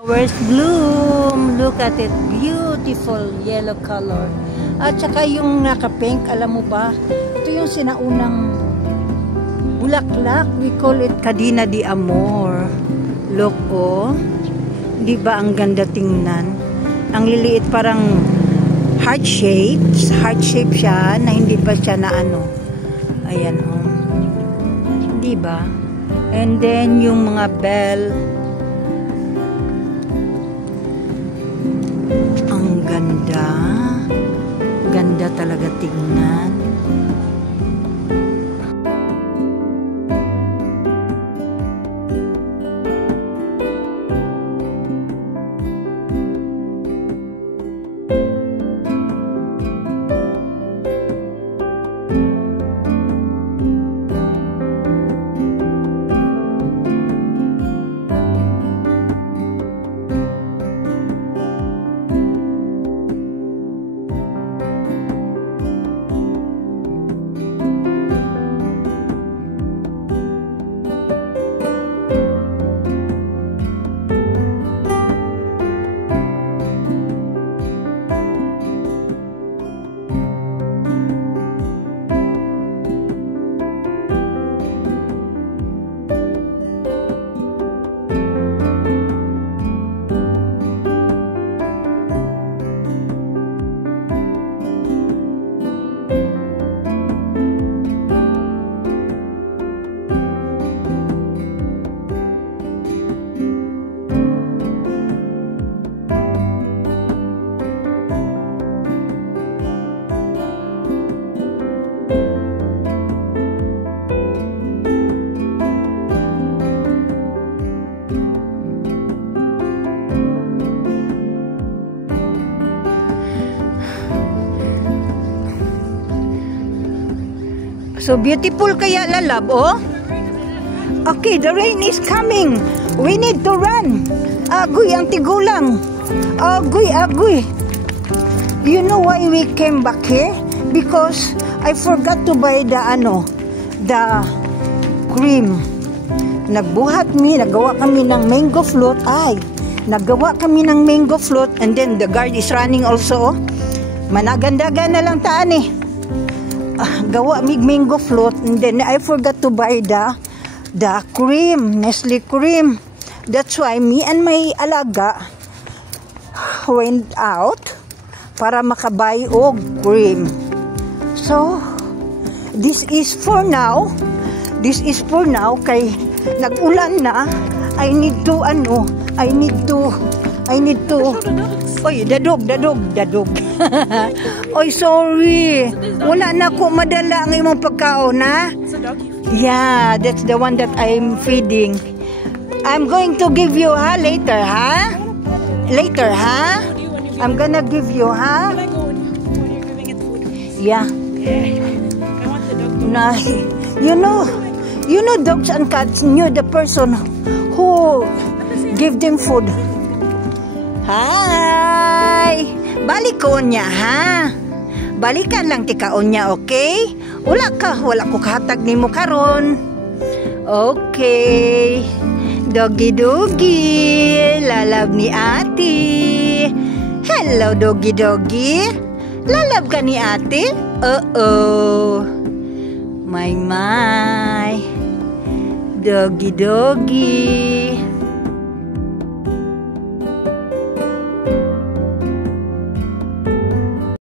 Flowers bloom. Look at it. Beautiful yellow color. At saka yung naka-pink, alam mo ba? Ito yung sinaunang bulaklak. We call it Cadena de Amor. Look, oh. Di ba ang ganda tingnan? Ang liliit, parang heart shape. Heart shape siya, na hindi pa siya na ano. Ayan, oh. Di ba? And then, yung mga bell. Ang ganda. Ganda talaga tingnan. So beautiful kaya lalab, oh. Okay, the rain is coming. We need to run. Agoy ang tigulang. Agoy, agoy. You know why we came back here? Because I forgot to buy the cream. Nagbuhat nagawa kami ng mango float. Nagawa kami ng mango float, and then the guard is running also. Managandagan na lang taan eh. Gawa mig mango float, and then I forgot to buy the cream, Nestle cream. That's why me and my alaga went out para makabay og cream. So this is for now. Kay nag-ulan na. I need to Oy, dadog. Oy, sorry. Wala na ko madala ang imong pagkaon, ha? It's a doggy food. Yeah, that's the one that I'm feeding. I'm going to give you, later, ha? Later, ha? I'm gonna give you, ha? Can I go when you're giving it food? Yeah. I want the dog to Nah, you know dogs and cats knew the person who give them food. Hi! Balikon niya, ha? Balikan lang tikaon niya, okay? Wala ko kahatag ni mo karon. Okay. Doggy, lalab ni ate. Hello, doggy. Lalab ka ni ate? Uh-oh. My. Doggy.